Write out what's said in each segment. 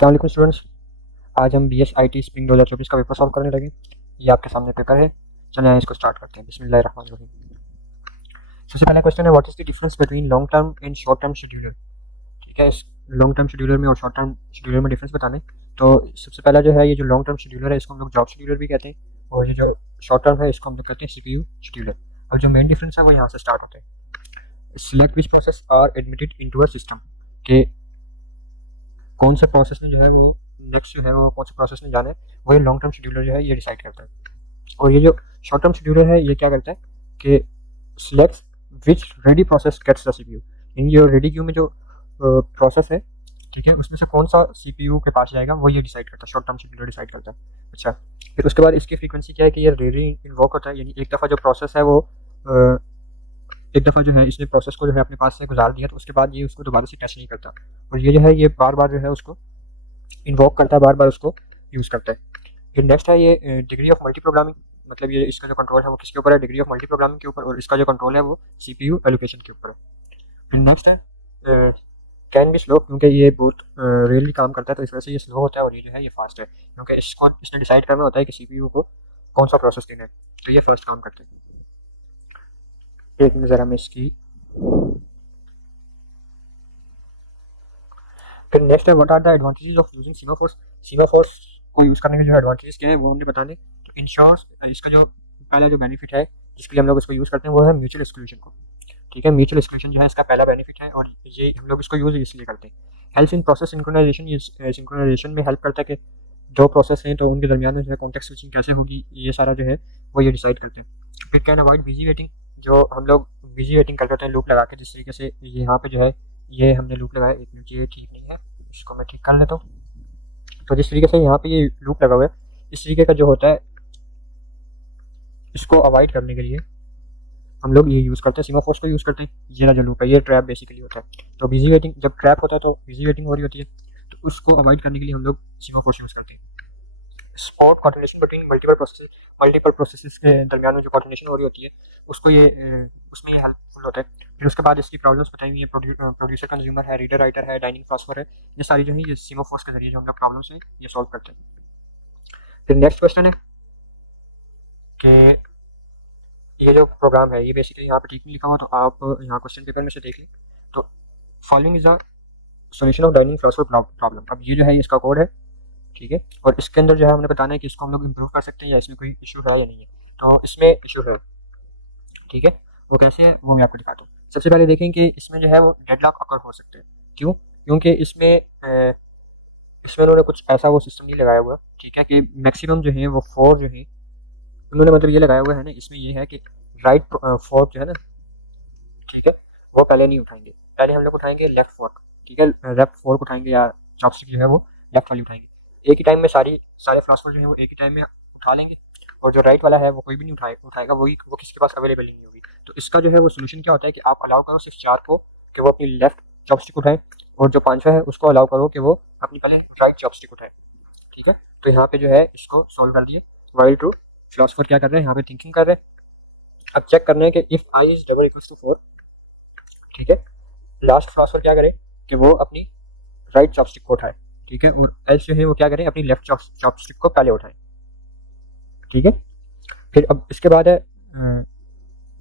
अस्सलाम वालेकुम स्टूडेंट्स। आज हम BS IT स्प्रिंग 2024 का पेपर सॉल्व करने लगे। ये आपके सामने पेपर है। चलिए इसको स्टार्ट करते हैं। बिस्मिल्लाहिर्रहमानिर्रहीम। सबसे पहला क्वेश्चन है, what is the difference between long term and short term scheduler. ठीक है, इस लॉन्ग टर्म शेड्यूलर में और शॉर्ट टर्म शेड्यूलर में डिफरेंस बताने। तो सबसे पहला जो है, ये जो लॉन्ग टर्म शेड्यूलर है इसको हम लोग जॉब शेड्यूलर भी कहते हैं, और ये जो शॉर्ट टर्म है इसको हम लोग कहते हैं CPU शेड्यूलर। और जो मेन डिफरेंस है वो यहाँ से स्टार्ट होता है। Select which process are admitted into a system, के कौन सा प्रोसेस ने जो है वो नेक्स्ट जो है वो कौन सा प्रोसेस ने जाना है, वही लॉन्ग टर्म शेड्यूलर जो है ये डिसाइड करता है। और ये जो शॉर्ट टर्म शेड्यूलर है ये क्या करता है कि select which ready process gets the CPU। इन जो रेडी क्यू में जो प्रोसेस है, ठीक है, उसमें से कौन सा CPU के पास जाएगा वो ये डिसाइड करता है, शॉर्ट टर्म शेड्यूलर डिसाइड करता है। अच्छा, फिर उसके बाद इसकी फ्रीक्वेंसी क्या है कि ये रेडी इन्वोक होता है, यानी एक दफ़ा जो प्रोसेस है वो एक दफ़ा जो है इसने प्रोसेस को जो है अपने पास से गुजार दिया, तो उसके बाद ये उसको दोबारा से टेस्ट नहीं करता, और ये जो है ये बार बार जो है उसको इन्वोक करता है, बार बार उसको यूज़ करता है। फिर नेक्स्ट है ये डिग्री ऑफ मल्टी प्रोग्रामिंग, मतलब ये इसका जो कंट्रोल है वो किसके ऊपर है, डिग्री ऑफ मल्टी प्रोग्रामिंग के ऊपर, और इसका जो कंट्रोल है वो CPU एलोकेशन के ऊपर है। फिर नेक्स्ट है कैन बी स्लो, क्योंकि ये बहुत रियली काम करता है तो इस वजह से ये स्लो होता है, और ये जो है ये फास्ट है क्योंकि इसको इसने डिसाइड करना होता है कि CPU को कौन सा प्रोसेस देना है, तो ये फर्स्ट काम करते हैं। एक मिनट ज़रा मैं इसकी। फिर नेक्स्ट है what are the advantages of using semaphores. Semaphores को यूज़ करने के जो एडवांटेजेस क्या है वो हमने बताने। तो इंश्योर्स, इसका जो पहला जो बेनिफिट है जिसके लिए हम लोग इसको यूज़ करते हैं वो है म्यूचुअल एक्सक्लूजन को। ठीक है, म्यूचुअल एक्सक्लूजन जो है इसका पहला बेनिफिट है, और ये हम लोग इसको यूज़ इसलिए करते हैं। हेल्प इन प्रोसेस सिंक्रोनाइजेशन, ये सिंक्रोनाइजेशन में हेल्प करता है कि दो प्रोसेस हैं तो उनके दरमियान में जो है कॉन्टेक्स्ट स्विचिंग कैसे होगी, ये सारा जो है वो ये डिसाइड करते हैं। फिर कैन अवॉइड बिजी वेटिंग, जो हम लोग बिजी वेटिंग कर लेते हैं लूप लगा के, जिस तरीके से यहाँ पे जो है ये हमने लूप लगाया, एक मिनट ये ठीक नहीं है, इसको मैं ठीक कर लेता हूँ। तो जिस तरीके से यहाँ पे ये लूप लगा हुआ है, इस तरीके का जो होता है इसको अवॉइड करने के लिए हम लोग ये यूज़ करते हैं, सीमाफोर्स को यूज़ करते हैं। ये ना जो लूप है ये ट्रैप बेसिकली होता है, तो बिजी वेटिंग जब ट्रैप होता है तो बिजी वेटिंग हो रही होती है, तो उसको अवॉइड करने के लिए हम लोग सीमाफोर्स यूज़ करते हैं। Spot coordination between multiple processes के दरमियान में जो कोऑर्डिनेशन हो रही होती है उसको ये उसमें ये हेल्पफुल होता है। फिर उसके बाद इसकी प्रॉब्लम्स बताएंगे, प्रोड्यूसर कंज्यूमर है, रीडर राइटर है, डाइनिंग ट्रांसफर है, ये सारी जो है ये सीमाफोर्स के जरिए जो हम लोग प्रॉब्लम्स हैं ये सॉल्व करते हैं। फिर नेक्स्ट क्वेश्चन है कि ये जो प्रोग्राम है ये बेसिकली यहाँ पे ठीक नहीं लिखा हुआ, तो आप यहाँ क्वेश्चन पेपर में से देख लें। तो following is the solution of dining transfer problem. अब ये जो है इसका कोड है, ठीक है, और इसके अंदर जो है हमने बताना है कि इसको हम लोग इम्प्रूव कर सकते हैं या इसमें कोई इशू है या नहीं है। तो इसमें इशू है, ठीक है, वो कैसे है वो मैं आपको दिखाता हूँ। सबसे पहले देखें कि इसमें जो है वो डेडलॉक अकर हो सकते हैं। क्यों? क्योंकि इसमें उन्होंने कुछ ऐसा वो सिस्टम नहीं लगाया हुआ, ठीक है, कि मैक्सिमम जो है वो 4 जो है उन्होंने मतलब ये लगाया हुआ है ना, इसमें ये है कि राइट फोर्क जो है ना, ठीक है, वो पहले नहीं उठाएंगे, पहले हम लोग उठाएंगे लेफ्ट फोर्क, ठीक है, लेफ्ट फोर्क उठाएंगे या चॉपस्टिक जो है वो लेफ्ट वाली उठाएंगे। एक ही टाइम में सारे फ्लास्पर जो है वो एक ही टाइम में उठा लेंगे, और जो राइट वाला है वो कोई भी नहीं उठाएगा, वो किसी के पास अवेलेबल नहीं होगी। तो इसका जो है वो सोल्यूशन क्या होता है कि आप अलाउ करो सिर्फ 4 को कि वो अपनी लेफ्ट चॉपस्टिक उठाएं, और जो 5वां है उसको अलाउ करो कि वो अपनी पहले राइट चॉपस्टिक उठाएं। ठीक है, तो यहाँ पे जो है इसको सोल्व कर दिए। वाइल ट्रू फिलोसफर क्या कर रहे हैं यहाँ पे, थिंकिंग कर रहे हैं। अब चेक करना है कि if i is double equals to 4, ठीक है, लास्ट फिलोसफर क्या करे कि वो अपनी राइट चॉपस्टिक को उठाए, ठीक है, और एल्स जो है वो क्या करें अपनी लेफ्ट चॉपस्टिक को पहले उठाए, ठीक है। फिर अब इसके बाद है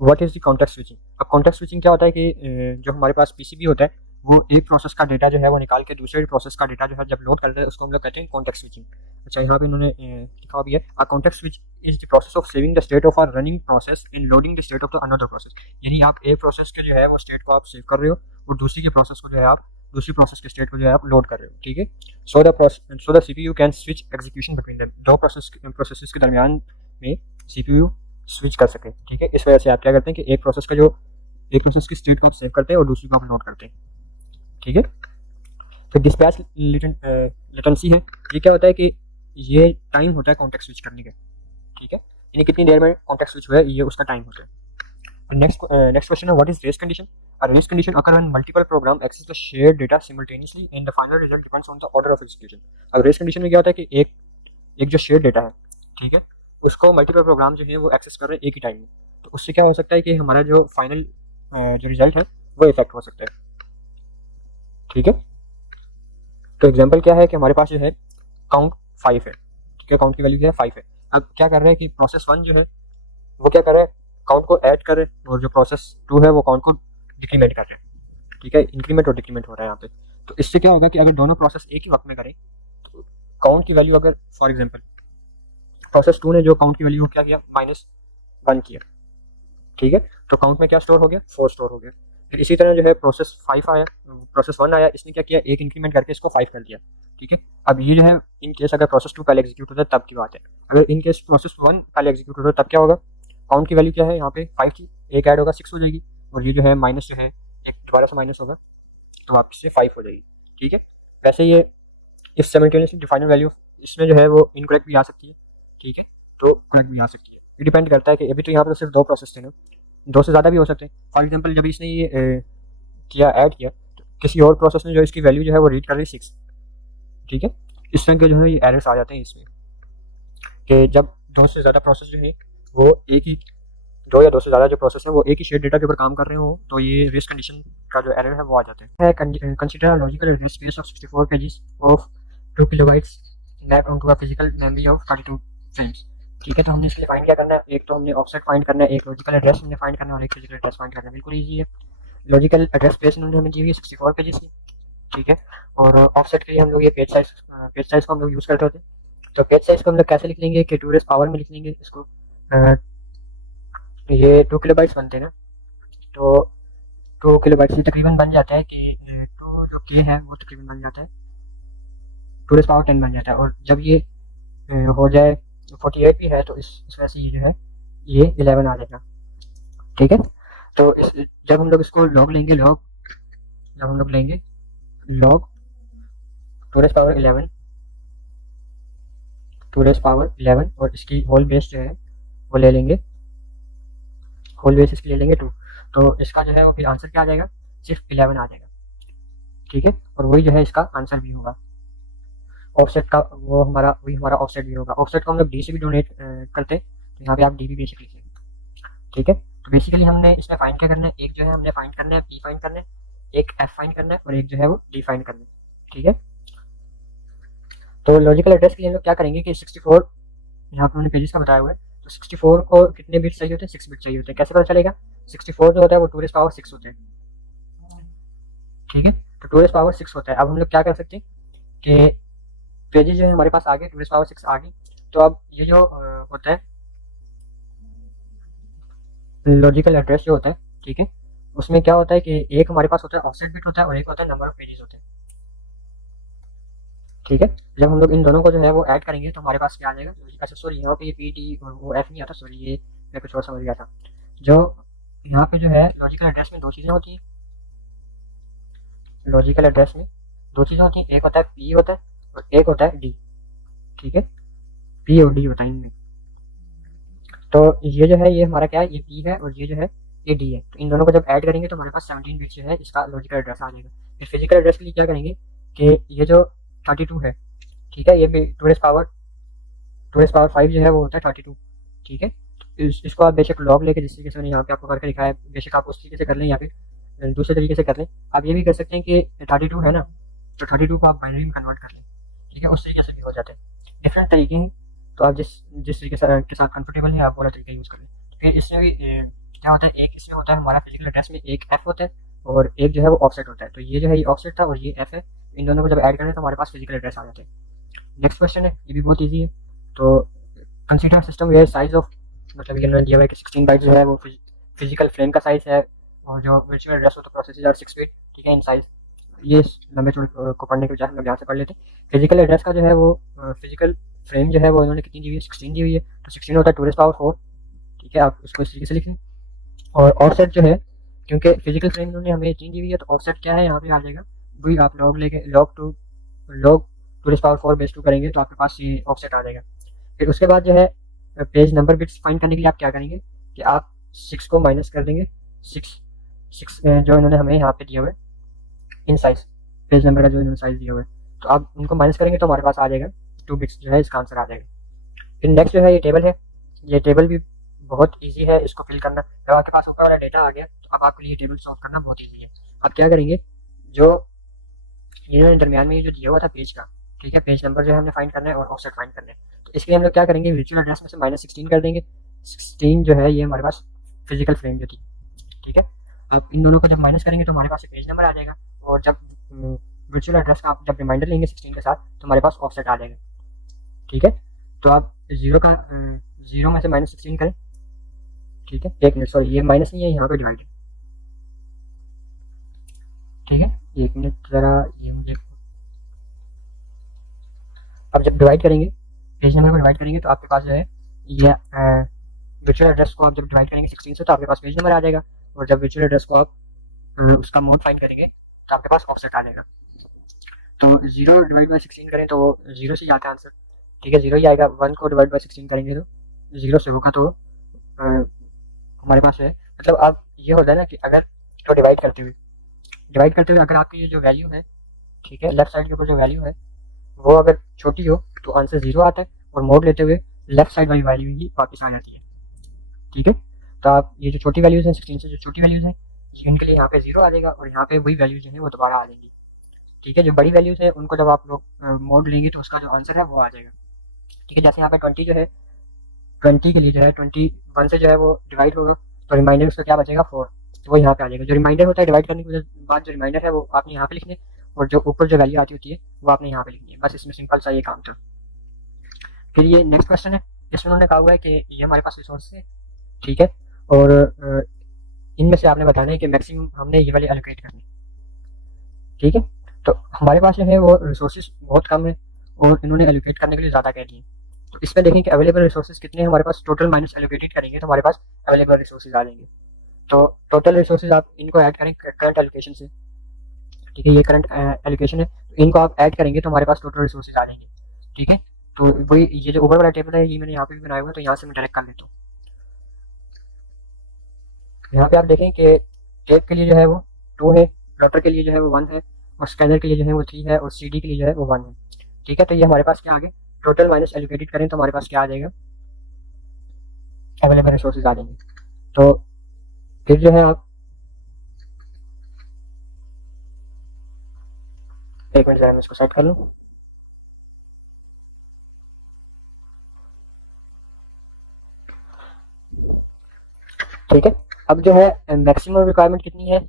what is the context switching. अब कॉन्टेक्स्ट स्विचिंग क्या होता है कि जो हमारे पास PCB होता है वो एक प्रोसेस का डेटा जो है वो निकाल के दूसरे प्रोसेस का डेटा जो है जब लोड करते हैं उसको हम लोग कहते हैं कॉन्टेक्स्ट स्विचिंग। अच्छा, यहाँ पे इन्होंने लिखा भी है a context switch is the process of saving the state of a running process and loading the state of the another process. यानी आप एक प्रोसेस के जो है वो स्टेट को आप सेव कर रहे हो और दूसरी के प्रोसेस को जो है आप दूसरी प्रोसेस के स्टेट को जो है आप लोड कर रहे हो, ठीक है। So the CPU can switch execution between them, दो प्रोसेस के दरमियान में CPU स्विच कर सके, ठीक है। इस वजह से आप क्या करते हैं कि एक प्रोसेस की स्टेट को आप सेव करते हैं और दूसरी को आप लोड करते हैं, ठीक है। फिर डिस्पैच लेटेंसी है, ये क्या होता है कि ये टाइम होता है कॉन्टेक्स्ट स्विच करने का, ठीक है, यानी कितनी देर में कॉन्टेक्स्ट स्विच हुआ है ये उसका टाइम होता है। नेक्स्ट क्वेश्चन है what is race condition. A race condition occur when multiple program access the shared data simultaneously and the final result depends on the order of execution. अब race condition में क्या होता है कि एक जो शेयर्ड डेटा है, ठीक है, उसको मल्टीपल प्रोग्राम जो है वो एक्सेस कर रहे हैं एक ही टाइम में, तो उससे क्या हो सकता है कि हमारा जो फाइनल जो रिजल्ट है वो इफेक्ट हो सकता है, ठीक है। तो एग्जाम्पल क्या है कि हमारे पास जो है काउंट 5 है, ठीक है, काउंट की वैल्यू जो है 5 है। अब क्या कर रहे हैं कि प्रोसेस 1 जो है वो क्या कर रहे हैं, काउंट को ऐड कर रहे हैं, और जो प्रोसेस 2 है वो काउंट को डिक्रीमेंट कर रहे हैं, ठीक है, इंक्रीमेंट और डिक्रीमेंट हो रहा है यहाँ पे। तो इससे क्या होगा कि अगर दोनों प्रोसेस एक ही वक्त में करें तो काउंट की वैल्यू, अगर फॉर एग्जाम्पल प्रोसेस 2 ने जो काउंट की वैल्यू क्या किया, -1 किया, ठीक है, तो काउंट में क्या स्टोर हो गया, 4 स्टोर हो गया। फिर इसी तरह जो है प्रोसेस 5 आया, प्रोसेस 1 आया, इसने क्या किया, एक इंक्रीमेंट करके इसको 5 कर दिया, ठीक है। अब ये जो है इन केस अगर प्रोसेस 2 पहले एग्जीक्यूट होता है तब की बात है, अगर इन केस प्रोसेस 1 पहले एग्जीक्यूट होता है तब क्या होगा, काउंट की वैल्यू क्या है यहाँ पे 5 की, एक ऐड होगा 6 हो जाएगी, और ये जो है माइनस जो है एक दोबारा से माइनस होगा तो वापस से 5 हो जाएगी, ठीक है। वैसे ये इफ साइमल्टेनियसली डिफाइनर वैल्यू इसमें जो है वो इनकरेक्ट भी आ सकती है, ठीक है, तो करेक्ट भी आ सकती है। ये डिपेंड करता है कि अभी तो यहाँ पर सिर्फ 2 प्रोसेस थे ना, 2 से ज़्यादा भी हो सकते हैं। फॉर एग्जांपल जब इसने ये किया, ऐड किया, तो किसी और प्रोसेस ने जो इसकी वैल्यू जो है वो रीड कर रही 6, ठीक है। इस तरह के जो है ये एरर्स आ जाते हैं इसमें, कि जब 2 से ज़्यादा प्रोसेस जो है वो एक ही 2 या 2 से ज़्यादा जो प्रोसेस है वो एक ही शेयर डेटा के ऊपर काम कर रहे हो, तो ये रेस कंडीशन का जो एरर है वो आ जाता है। Consider logical address space of 64 pages of 2 kilobytes map onto a physical memory of 32 frames, ठीक है। तो हमने इसके लिए फाइंड क्या करना है, एक तो हमने ऑफसेट फाइंड करना है, एक लॉजिकल एड्रेस हमने फाइंड करना है, और एक फिजिकल एड्रेस फाइंड करना है। बिल्कुल ईजी है। लॉजिकल एड्रेस स्पेस उन्होंने हमें दी हुई है 64 पेजेस की, ठीक है, और ऑफसेट के लिए हम लोग ये पेज साइज को हम लोग यूज़ करते होते हैं। तो पेज साइज को हम लोग कैसे लिख लेंगे कि 2 रेज़ पावर में लिख लेंगे इसको, ये 2 किलोबाइट्स बनते हैं ना, तो 2 किलोबाइट्स ये तकरीबन बन जाता है कि 2 जो के है वो तकरीबन बन जाता है 2 रेज़ पावर 10 बन जाता है, और जब ये हो जाए 48 भी है तो इस वजह से ये जो है ये 11 आ जाएगा, ठीक है। तो इस जब हम लोग इसको लॉग लेंगे, जब हम लोग लेंगे लॉग 2 रेज़ पावर 11 और इसकी होल बेस जो है वो ले लेंगे, होल बेस इसकी ले लेंगे 2, तो इसका जो है वो फिर आंसर क्या आ जाएगा, सिर्फ 11 आ जाएगा, ठीक है। और वही जो है इसका आंसर भी होगा। ऑफसेट का वो वही हमारा ऑफसेट भी होगा। ऑफसेट को हम लोग डी से भी डोनेट करते हैं, तो यहाँ पे आप डी भी बेसिकली लिखेंगे, ठीक है। तो बेसिकली हमने इसमें फाइंड क्या करना है, एक जो है हमने फाइंड करना है पी फाइंड करना है, एक एफ फाइंड करना है, और एक जो है वो डी फाइंड करना है, ठीक है। तो लॉजिकल एड्रेस के लिए हम लोग क्या करेंगे कि 64 यहाँ पर हमने पेजेस का बताया हुआ है, तो 64 को कितने बिट चाहिए होते हैं, 6 बिट चाहिए होते हैं। कैसे पता चलेगा, 64 जो होता है वो 2 रेज़ पावर 6 होते हैं, ठीक है, तो 2 रेज़ पावर 6 होता है। अब हम लोग क्या कर सकते हैं कि पेजेस जो है हमारे पास आ गए, 2 रेज़ पावर 6 आ गई, तो अब ये जो होता है लॉजिकल एड्रेस जो होता है, ठीक है, उसमें क्या होता है कि एक हमारे पास होता है ऑफसेट बिट होता है, और एक होता है नंबर ऑफ पेजेस होते हैं, ठीक है। जब हम लोग इन दोनों को जो है वो ऐड करेंगे तो हमारे पास क्या आ जाएगा, अच्छा सॉरी यहाँ पे ये पी टी और वो एफ नहीं आता, सॉरी ये मैं कुछ और समझ गया था। जो यहाँ पे जो है लॉजिकल एड्रेस में 2 चीज़ें होती हैं, लॉजिकल एड्रेस में 2 चीज़ें होती हैं, एक होता है पी होता है और एक होता है डी, ठीक है, पी और डी होता है इनमें। तो ये जो है ये हमारा क्या है, ये पी है और ये जो है ये डी है, तो इन दोनों को जब ऐड करेंगे तो हमारे पास 17 बिट जो है इसका लॉजिकल एड्रेस आ जाएगा। फिर फिजिकल एड्रेस के लिए क्या करेंगे कि ये जो 32 है, ठीक है, ये भी 2 रेज़ पावर 5 जो है वो होता है 32, ठीक है। इसको आप बेशक लॉग लेके जिस तरीके से मैंने यहाँ पे आपको करके दिखाया है, बेशक आप उस तरीके से कर लें या फिर दूसरे तरीके से कर लें। आप ये भी कर सकते हैं कि 32 है ना, तो 32 को आप बाइनरी में कन्वर्ट कर लें, ठीक है, उस तरीके से भी हो जाते हैं। डिफरेंट तरीके हैं, तो आप जिस तरीके से के साथ कंफर्टेबल है आप वाला तरीका यूज़ कर लें। फिर इसमें भी क्या होता है, एक इसमें होता है हमारा फिजिकल एड्रेस में एक एफ होता है और एक जो है वो ऑफसेट होता है। तो ये जो है ये ऑफसेट था और ये एफ है, इन दोनों को जब ऐड करें तो हमारे पास फिजिकल एड्रेस आ जाते हैं। नेक्स्ट क्वेश्चन है, ये भी बहुत ईजी है। तो consider system where size of, मतलब ये उन्होंने दिया हुआ है कि 16 बाइट जो है वो फिजिकल फ्रेम का साइज है, और जो वर्चुअल एड्रेस होता है प्रोसेसर आर 6 बिट, ठीक है, इन साइज। ये लंबे चौड़े को पढ़ने के बजाय हम लोग यहाँ से पढ़ लेते हैं। फिजिकल एड्रेस का जो है वो फिजिकल फ्रेम जो है वो इन्होंने कितनी दी हुई है, 16 दी हुई है, तो 16 होता है 2 रेज़ पावर 4, ठीक है, आप उसको इस तरीके से लिख लें। और ऑफसेट जो है, क्योंकि फिजिकल फ्रेम इन्होंने हमें 3 दी हुई है, तो ऑफसेट क्या है यहाँ पे आ जाएगा, वही आप लॉग लेके लॉग 2 रेज़ पावर 4 बेस 2 करेंगे तो आपके पास ये ऑफसेट आ जाएगा। फिर उसके बाद जो है पेज नंबर बिट्स फाइंड करने के लिए आप क्या करेंगे कि आप 6 को माइनस कर देंगे, 6 जो इन्होंने हमें यहाँ पे दिया हुआ है इन साइज, पेज नंबर का जो इन्होंने साइज दिया हुआ है, तो आप उनको माइनस करेंगे तो हमारे पास आ जाएगा 2 बिट्स जो है इसका आंसर आ जाएगा। फिर नेक्स्ट जो है ये टेबल है, ये टेबल भी बहुत ईजी है इसको फिल करना। जब आपके पास ऊपर वाला डेटा आ गया तो अब आपके लिए टेबल सॉल्व करना बहुत ईजी है। आप क्या करेंगे, जो ये दरमियान में ये जो दिया हुआ था पेज का, ठीक है, पेज नंबर जो है हमने फाइंड करना है और ऑफसेट फाइंड करना है। तो इसके लिए हम लोग क्या करेंगे, वर्चुअल एड्रेस में से -16 कर देंगे। 16 जो है ये हमारे पास फिजिकल फ्रेम जो थी, ठीक है। अब इन दोनों को जब माइनस करेंगे तो हमारे पास पेज नंबर आ जाएगा, और जब वर्चुअल एड्रेस का आप जब रिमाइंडर लेंगे 16 के साथ तो हमारे पास ऑफसेट आ जाएगा, ठीक है। तो आप 0 में से -16 करें, ठीक है। एक मिनट, सॉरी ये माइनस नहीं है, यहाँ पे डिवाइड, ठीक है। एक मिनट जरा ये मुझे, अब जब डिवाइड करेंगे, पेज नंबर को डिवाइड करेंगे तो आपके पास जो है ये वर्चुअल एड्रेस को आप जब डिवाइड करेंगे 16 से तो आपके पास पेज नंबर आ जाएगा, और जब वर्चुअल एड्रेस को आप उसका मोड फाइंड करेंगे तो आपके पास ऑफसेट आ जाएगा। तो 0 डिवाइड बाई 16 करें तो वो 0 से ही आता है आंसर, ठीक है, 0 ही आएगा। 1 को डिवाइड बाई 16 करेंगे तो 0 से होगा, तो हमारे पास है, मतलब अब ये होता है ना कि अगर तो डिवाइड करते हुए अगर आपकी ये जो वैल्यू है, ठीक है, लेफ्ट साइड के ऊपर जो वैल्यू है वो अगर छोटी हो तो आंसर 0 आता है, और मोड लेते हुए लेफ्ट साइड वाली वैल्यू ही वापस आ जाती है, ठीक है। तो आप ये जो छोटी वैल्यूज़ हैं 16 से जो छोटी वैल्यूज़ हैं इनके लिए यहाँ पे 0 आ जाएगा, और यहाँ पे वही वैल्यूज जो है वो दोबारा आ जाएंगी, ठीक है। जो बड़ी वैल्यूज़ है उनको जब आप लोग मोड लेंगे तो उसका जो आंसर है वो आ जाएगा, ठीक है। जैसे यहाँ पे 20 जो है, 20 के लिए जो है 21 से जो है वो डिवाइड होगा तो रिमाइंडर उसका क्या बचेगा 4, तो वो यहाँ पे आ जाएगा। जो रिमाइंडर होता है डिवाइड करने के बाद जो रिमाइंडर है वो आपने यहाँ पे लिखने, और जो ऊपर जो वैल्यू आती होती है वो आपने यहाँ पे लिखनी है, बस इसमें सिंपल सा ये काम था। फिर ये नेक्स्ट क्वेश्चन है, इसमें उन्होंने कहा हुआ है कि ये हमारे पास रिसोर्स है, ठीक है, और इनमें से आपने बताना है कि मैक्सिमम हमने ये वाले एलोकेट करने, ठीक है। तो हमारे पास जो है वो रिसोर्सेज बहुत कम है और इन्होंने एलोकेट करने के लिए ज़्यादा कह दिए। तो इसमें देखें कि अवेलेबल रिसोर्सेज कितने हैं हमारे पास, टोटल माइनस एलोकेटेड करेंगे तो हमारे पास अवेलेबल रिसोर्सेज आ जाएंगे। तो टोटल रिसोर्सेज आप इनको ऐड करें करंट एलोकेशन से, ठीक है, ये करंट एलोकेशन है, तो इनको आप ऐड करेंगे तो हमारे पास टोटल रिसोर्सेज आ जाएंगे, ठीक है। तो वही ये जो ऊपर वाला टेबल है ये मैंने यहाँ पे भी बनाया हुआ है, तो यहाँ से मैं डायरेक्ट कर लेता हूँ। यहाँ पे आप देखें कि टेप के लिए जो है वो 2 है, प्लॉटर के लिए जो है वो 1 है, और स्कैनर के लिए जो है वो 3 है, और CD के लिए जो है वो 1 है, ठीक है। तो ये हमारे पास क्या आ गया, टोटल माइनस एलोकेटेड करें तो हमारे पास क्या आ जाएगा, अवेलेबल रिसोर्सेज आ जाएंगे। तो फिर जो है आप एक मिनट जरा मैं इसको सेट कर लूँ, ठीक है। अब जो है मैक्सिमम रिक्वायरमेंट कितनी है,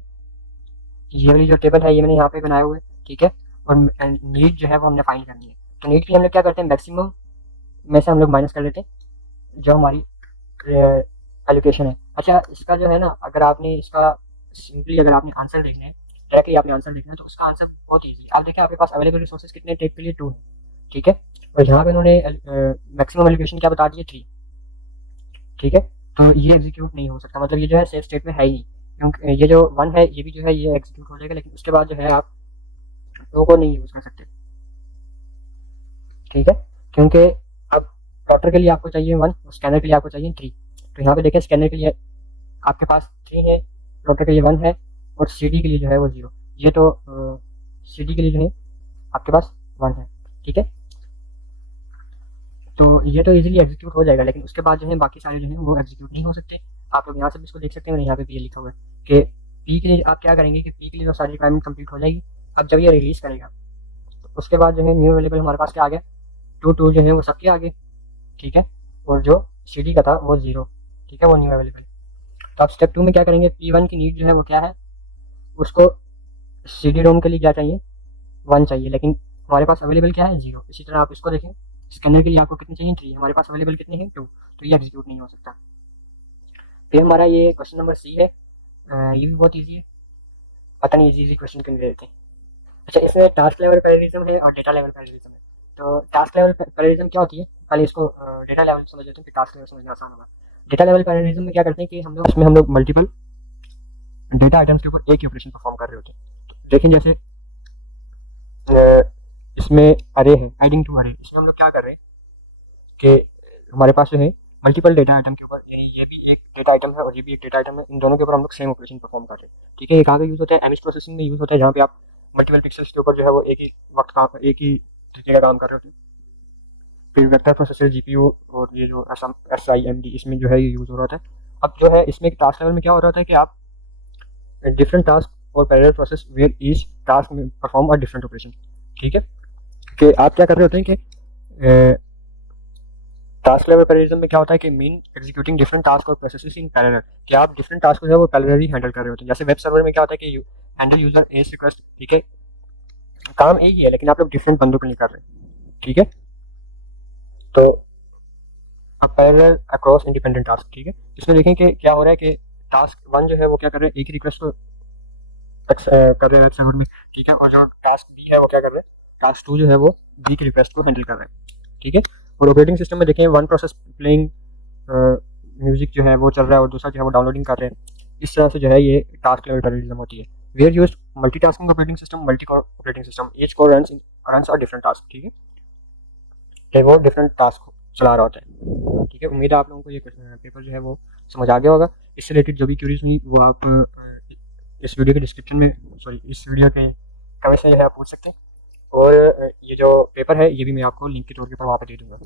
ये वाली जो टेबल है ये मैंने यहाँ पे बनाया हुआ है, ठीक है, और नीड जो है वो हमने फाइंड करनी है। तो नीड के लिए हम लोग क्या करते हैं, मैक्सिमम में से हम लोग माइनस कर लेते हैं जो हमारी एलोकेशन है। अच्छा, इसका जो है ना, अगर आपने इसका सिंपली अगर आपने आंसर देखना है, डायरेक्टली आपने आंसर देखना है तो उसका आंसर बहुत ईजी है। आप देखिए आपके पास अवेलेबल रिसोर्सेज कितने, टेप के लिए 2 है, ठीक है, और यहाँ पे उन्होंने मैक्सिमम एलोकेशन क्या बता दी है 3, ठीक है। तो ये एग्जीक्यूट नहीं हो सकता, मतलब ये जो है सेफ स्टेट में है ही नहीं, क्योंकि ये जो 1 है ये भी जो है ये एग्जीक्यूट हो जाएगा, लेकिन उसके बाद जो है आप 2 को नहीं यूज़ कर सकते, ठीक है, क्योंकि अब प्लॉटर के लिए आपको चाहिए 1 और स्कैनर के लिए आपको चाहिए 3। तो यहाँ पे देखें स्कैनर के लिए आपके पास 3 है, प्लॉटर के लिए 1 है, और CD के लिए जो है वो 0, ये तो CD के लिए जो है आपके पास 1 है, ठीक है। तो ये तो इजीली एग्जीक्यूट हो जाएगा, लेकिन उसके बाद जो है बाकी सारे जो है वो एग्जीक्यूट नहीं हो सकते। आप लोग यहाँ से भी इसको देख सकते हैं, यहाँ पे भी ये लिखा हुआ है कि P के लिए आप क्या करेंगे कि P के लिए जो सारी रिक्वायरमेंट कंप्लीट हो जाएगी, अब जब ये रिलीज़ करेगा तो उसके बाद जो है न्यू अवेलेबल हमारे पास क्या आ गया, 2 जो है वो सबके आगे, ठीक है, और जो CD का था वो 0, ठीक है, वो न्यू अवेलेबल। तो आप स्टेप 2 में क्या करेंगे, P1 की नीड जो है वो क्या है, उसको CD रोम के लिए क्या चाहिए, 1 चाहिए, लेकिन हमारे पास अवेलेबल क्या है 0। इसी तरह आप इसको देखें, स्कैनर के लिए आपको कितने चाहिए 3, हमारे पास अवेलेबल कितने हैं 2, तो ये एग्जीक्यूट नहीं हो सकता। फिर हमारा ये क्वेश्चन नंबर C है, ये भी बहुत ईजी है, पता नहीं इजी क्वेश्चन क्यों दे देते हैं। अच्छा, इसमें टास्क लेवल पैरेललिज्म है और डेटा लेवल पैरेललिज्म है। तो टास्क लेवल पैरेललिज्म क्या होती है, पहले इसको डेटा लेवल समझ लेते हैं, फिर टास्क लेवल समझना आसान होगा। डेटा लेवल पैरेललिज्म में क्या करते हैं कि हम लोग मल्टीपल डेटा आइटम्स के ऊपर एक ही ऑपरेशन परफॉर्म कर रहे होते हैं। तो देखें जैसे इसमें अरे है, एडिंग टू अरे, इसमें हम लोग क्या कर रहे हैं कि हमारे पास जो है मल्टीपल डेटा आइटम के ऊपर, यानी ये भी एक डेटा आइटम है और ये भी एक डेटा आइटम है, इन दोनों के ऊपर हम लोग सेम ऑपरेशन परफॉर्म कर रहे हैं, ठीक है। ये कहाँ का यूज़ होता है, इमेज प्रोसेसिंग में यूज़ होता है, जहाँ पे आप मल्टीपल पिक्सल्स के ऊपर जो है वो एक ही वक्त काम, एक ही तरीके का काम कर रहे होते हैं। फिर वेक्टर प्रोसेसर, GPU और ये जो SIMD, इसमें जो है ये यूज़ हो रहा था। अब जो है इसमें टास्क लेवल में क्या हो रहा था कि आप डिफरेंट टास्क और parallel process where each task में परफॉर्म अ डिफरेंट ऑपरेशन। ठीक है, कि आप क्या कर रहे होते हैं कि टास्क लेवल पैरेललिज्म में क्या होता है कि मीन एग्जीक्यूटिंग डिफरेंट टास्क और प्रोसेसेस इन पैरेलल, कि आप डिफरेंट टास्क जो है वो पैरेलली हैंडल कर रहे होते हैं। जैसे वेब सर्वर में क्या होता है कि हैंडल यूजर एज रिक्वेस्ट, ठीक है, काम एक ही है लेकिन आप लोग डिफरेंट बंदों के लिए कर रहे हैं। ठीक है, तो अब पैरेलल अक्रॉस इंडिपेंडेंट टास्क। ठीक है, इसमें देखें कि क्या हो रहा है कि टास्क 1 जो है वो क्या कर रहे हैं, एक ही रिक्वेस्ट को कर रहे हैं वेब सर्वर में। ठीक है, और जो टास्क बी है वो क्या कर रहे हैं, टास्क 2 जो है वो बी की रिक्वेस्ट को हैंडल कर रहे हैं। ठीक है, और ऑपरेटिंग सिस्टम में देखें वन प्रोसेस प्लेइंग म्यूजिक जो है वो चल रहा है और दूसरा जो है वो डाउनलोडिंग कर रहे हैं। इस तरह से जो है ये टास्क लेवल पैरेललिज्म होती है। Where used multitasking operating system, multi core operating system, each core runs are different task. ठीक है, कि वो डिफरेंट टास्क चला रहा होता है। ठीक है, उम्मीद है आप लोगों को ये पेपर जो है वो समझ आ गया होगा। इससे रिलेटेड जो भी क्यूरीज हुई वो आप इस वीडियो के डिस्क्रिप्शन में, सॉरी इस वीडियो के कमेंट्स में जो है आप पूछ सकते हैं। और ये जो पेपर है ये भी मैं आपको लिंक के तौर पर वहाँ पर दे दूँगा।